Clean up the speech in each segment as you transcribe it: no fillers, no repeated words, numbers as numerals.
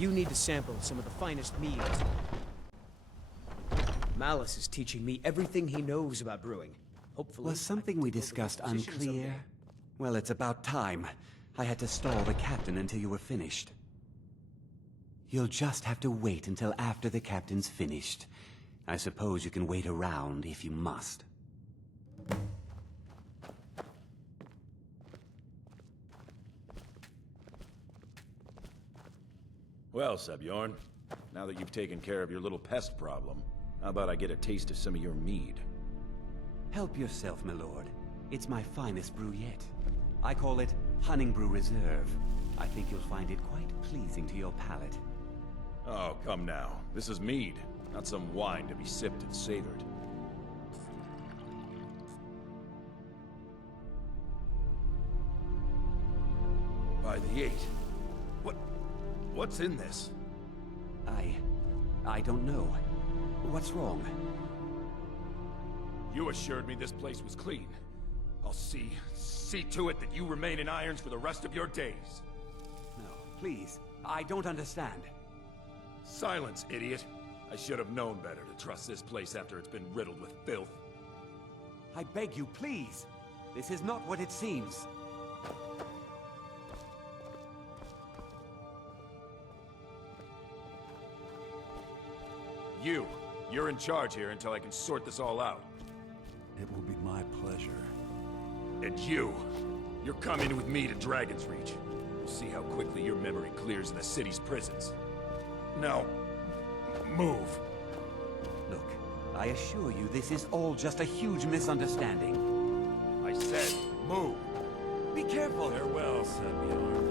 You need to sample some of the finest meads. Malice is teaching me everything he knows about brewing. Hopefully, Was something we discussed unclear? Well, it's about time. I had to stall the captain until you were finished. You'll just have to wait until after the captain's finished. I suppose you can wait around if you must. Well, Sebjorn, now that you've taken care of your little pest problem, how about I get a taste of some of your mead? Help yourself, my lord. It's my finest brew yet. I call it Honningbrew Reserve. I think you'll find it quite pleasing to your palate. Oh, come now. This is mead, not some wine to be sipped and savored. By the 8. What's in this? I don't know. What's wrong? You assured me this place was clean. I'll see to it that you remain in irons for the rest of your days. No, please. I don't understand. Silence, idiot. I should have known better to trust this place after it's been riddled with filth. I beg you, please. This is not what it seems. You're in charge here until I can sort this all out. It will be my pleasure. And you're coming with me to Dragon's Reach. We'll see how quickly your memory clears in the city's prisons. Now, move. Look, I assure you this is all just a huge misunderstanding. I said, move. Be careful! Farewell, Sebjorn.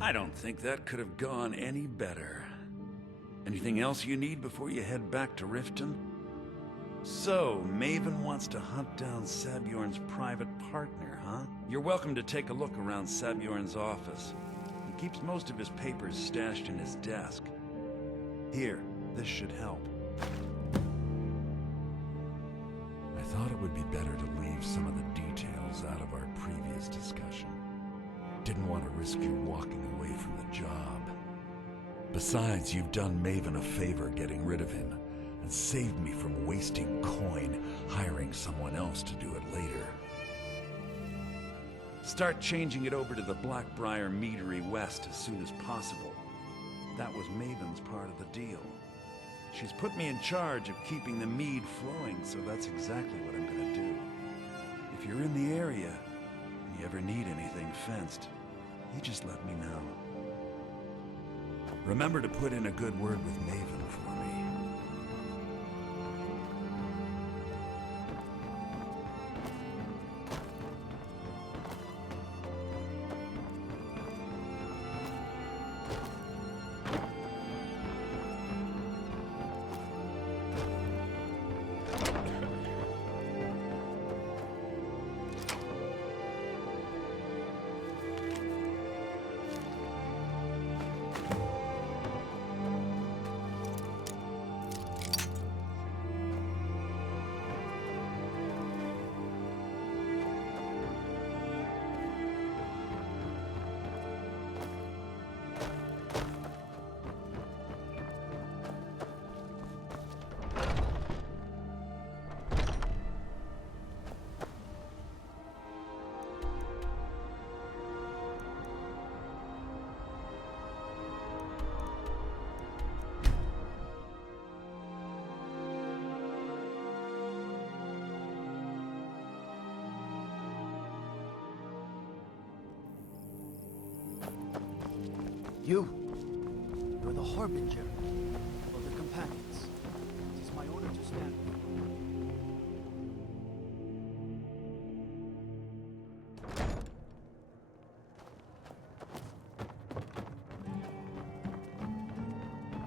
I don't think that could have gone any better. Anything else you need before you head back to Riften? So, Maven wants to hunt down Sebjorn's private partner, huh? You're welcome to take a look around Sebjorn's office. He keeps most of his papers stashed in his desk. Here, this should help. I thought it would be better to leave some of the details out of our previous discussion. Didn't want to risk you walking away from the job. Besides, you've done Maven a favor getting rid of him, and saved me from wasting coin hiring someone else to do it later. Start changing it over to the Blackbriar Meadery West as soon as possible. That was Maven's part of the deal. She's put me in charge of keeping the mead flowing, so that's exactly what I'm gonna do. If you're in the area, and you ever need anything fenced, you just let me know. Remember to put in a good word with Maven for me. You're the Harbinger of the Companions. It is my honor to stand.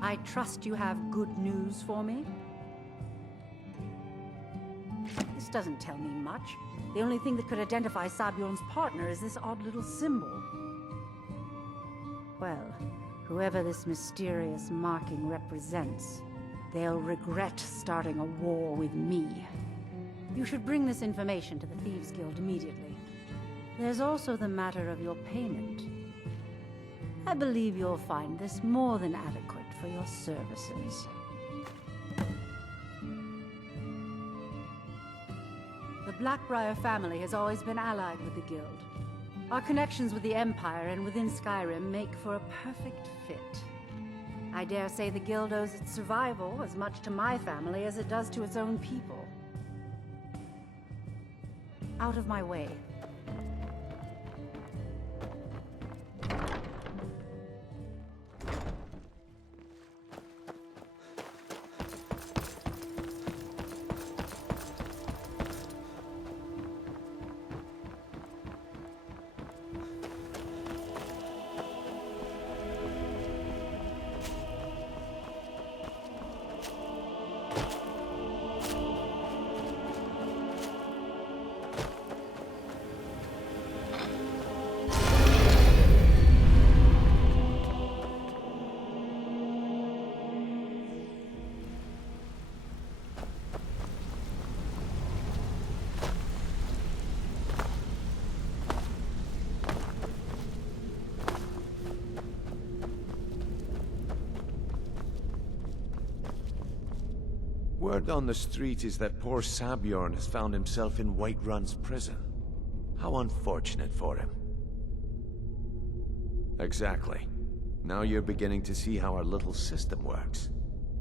I trust you have good news for me? This doesn't tell me much. The only thing that could identify Sabjorn's partner is this odd little symbol. Well, whoever this mysterious marking represents, they'll regret starting a war with me. You should bring this information to the Thieves Guild immediately. There's also the matter of your payment. I believe you'll find this more than adequate for your services. The Blackbriar family has always been allied with the Guild. Our connections with the Empire and within Skyrim make for a perfect fit. I dare say the Guild owes its survival as much to my family as it does to its own people. Out of my way. Word on the street is that poor Sabjorn has found himself in Whiterun's prison. How unfortunate for him. Exactly. Now you're beginning to see how our little system works.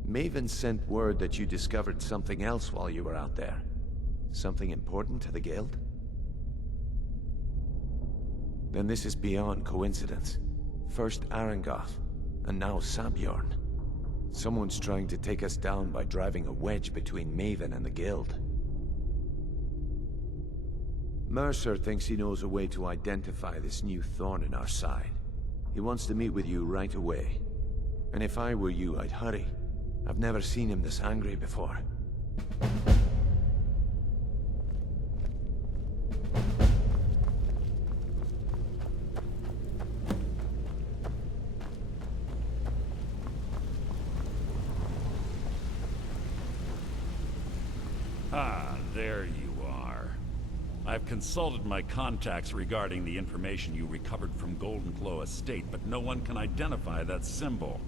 Maven sent word that you discovered something else while you were out there. Something important to the Guild? Then this is beyond coincidence. First Arangoth, and now Sabjorn. Someone's trying to take us down by driving a wedge between Maven and the Guild. Mercer thinks he knows a way to identify this new thorn in our side. He wants to meet with you right away. And if I were you, I'd hurry. I've never seen him this angry before. Ah, there you are. I've consulted my contacts regarding the information you recovered from Golden Glow Estate, but no one can identify that symbol.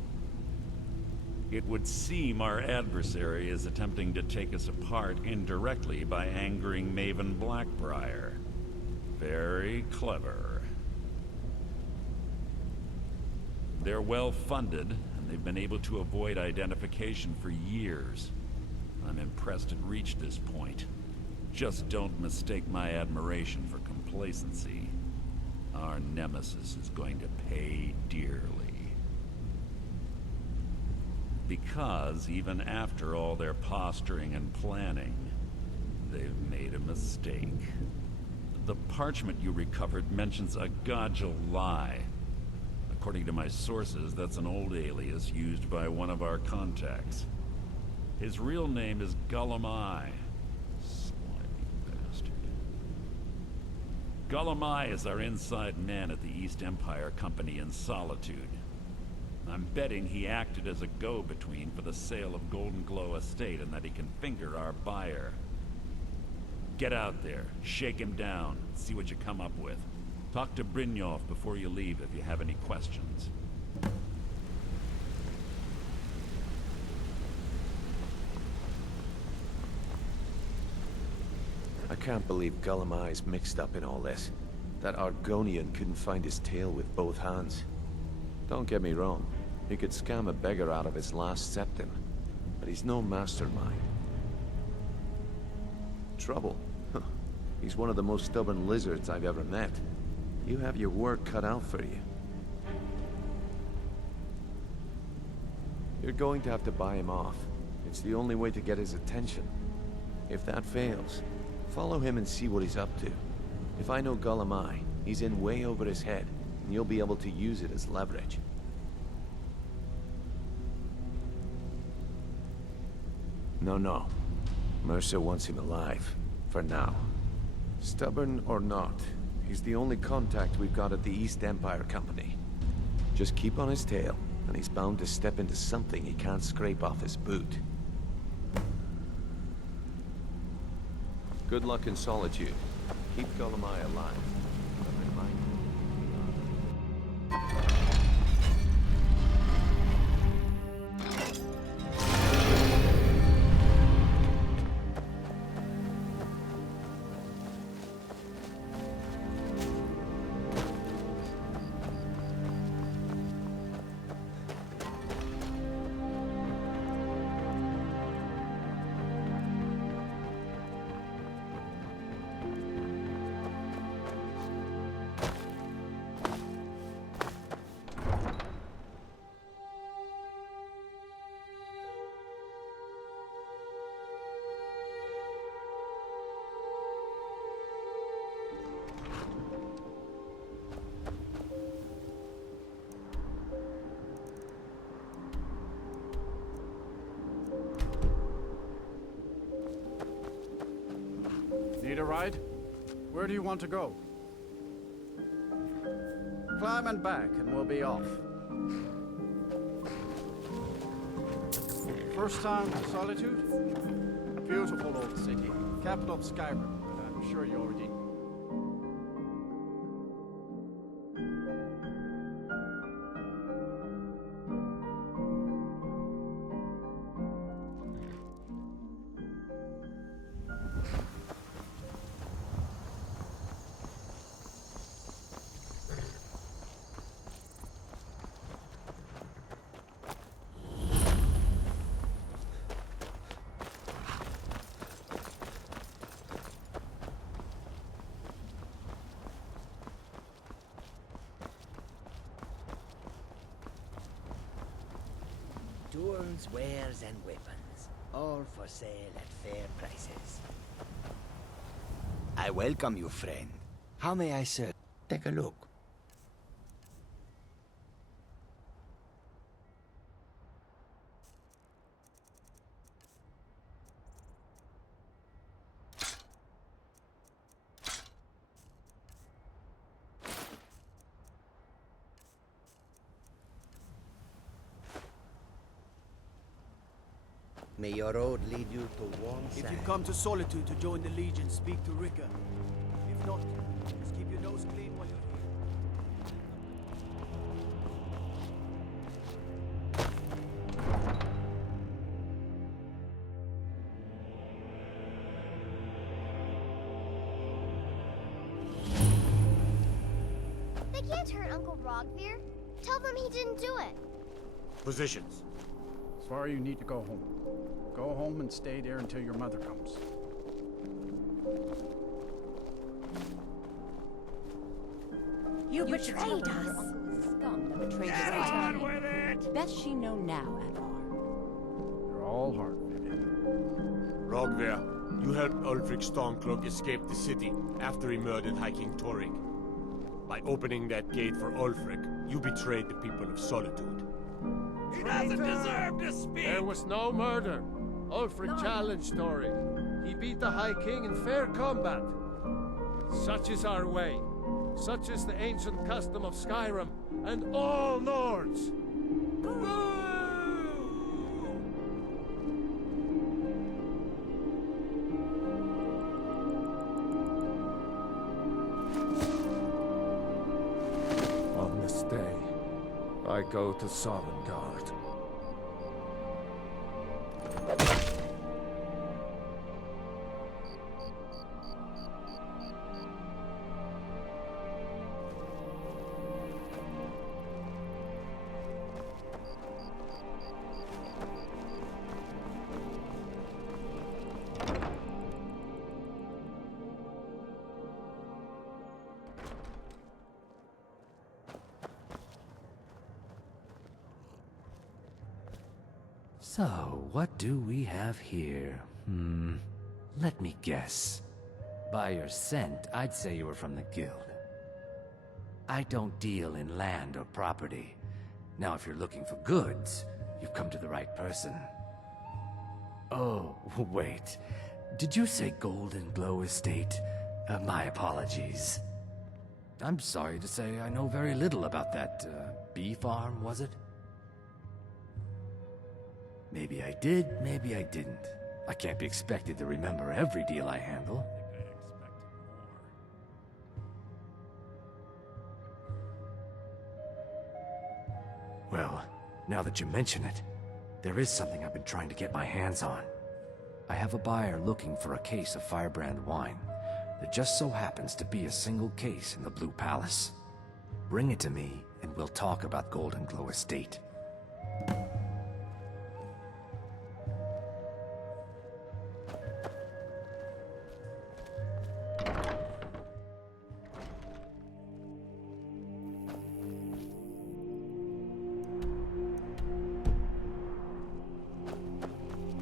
It would seem our adversary is attempting to take us apart indirectly by angering Maven Blackbriar. Very clever. They're well funded, and they've been able to avoid identification for years. I'm impressed it reached this point. Just don't mistake my admiration for complacency. Our nemesis is going to pay dearly. Because even after all their posturing and planning, they've made a mistake. The parchment you recovered mentions a Godjal lie. According to my sources, that's an old alias used by one of our contacts. His real name is Gullumai. Slimy bastard. Gullumai is our inside man at the East Empire Company in Solitude. I'm betting he acted as a go-between for the sale of Golden Glow Estate and that he can finger our buyer. Get out there, shake him down, see what you come up with. Talk to Brynjolf before you leave if you have any questions. I can't believe Gullumai's mixed up in all this. That Argonian couldn't find his tail with both hands. Don't get me wrong, he could scam a beggar out of his last septim, but he's no mastermind. Trouble? Huh. He's one of the most stubborn lizards I've ever met. You have your work cut out for you. You're going to have to buy him off. It's the only way to get his attention. If that fails, follow him and see what he's up to. If I know Gullumai, he's in way over his head, and you'll be able to use it as leverage. No. Mercer wants him alive. For now. Stubborn or not, he's the only contact we've got at the East Empire Company. Just keep on his tail, and he's bound to step into something he can't scrape off his boot. Good luck in Solitude. Keep Golemai alive. But remind Need a ride? Where do you want to go? Climb and back, and we'll be off. First time to Solitude? Beautiful old city. Capital of Skyrim, but I'm sure you already... Tools, wares, and weapons, all for sale at fair prices. I welcome you, friend. How may I serve? Take a look. May your road lead you to warm If sand. you come to Solitude to join the Legion, speak to Rika. If not, just keep your nose clean while you're here. They can't hurt Uncle Rogvir. Tell them he didn't do it. Positions. Sorry, you need to go home. Go home and stay there until your mother comes. You betrayed us! Her uncle is a scum that betrayed his On family. with it! Best she know now, Advar. You're all hard, Vivian. Rogver, you helped Ulfric Stormcloak escape the city after he murdered High King Torrig. By opening that gate for Ulfric, you betrayed the people of Solitude. He doesn't deserve to speak! There was no murder. Ulfric challenged Torrig. He beat the High King in fair combat. Such is our way. Such is the ancient custom of Skyrim and all Nords. On this day, I go to Sovngarde. So, what do we have here? Let me guess. By your scent, I'd say you were from the guild. I don't deal in land or property. Now, if you're looking for goods, you've come to the right person. Oh, wait. Did you say Golden Glow Estate? My apologies. I'm sorry to say I know very little about that, bee farm, was it? Maybe I did, maybe I didn't. I can't be expected to remember every deal I handle. Well, now that you mention it, there is something I've been trying to get my hands on. I have a buyer looking for a case of Firebrand wine. There just so happens to be a single case in the Blue Palace. Bring it to me, and we'll talk about Golden Glow Estate.